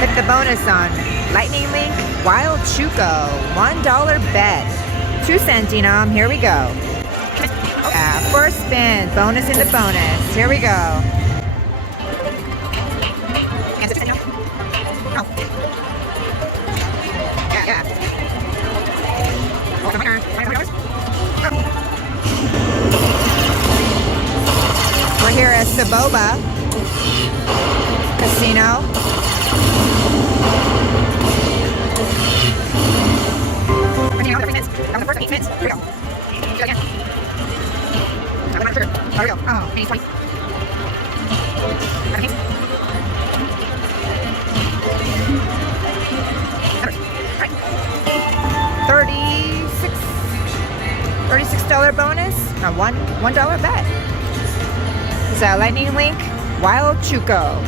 Hit the bonus on Lightning Link, Wild Chuco, $1 bet. 2 centinam, here we go. First spin, bonus in the bonus. Here we go. We're here at Soboba Casino. That was the first 8 minutes. Here we go. Do it again. There we go. Oh, 20. 36 $36 bonus. A $1 bet. It's a Lightning Link Wild Chuco.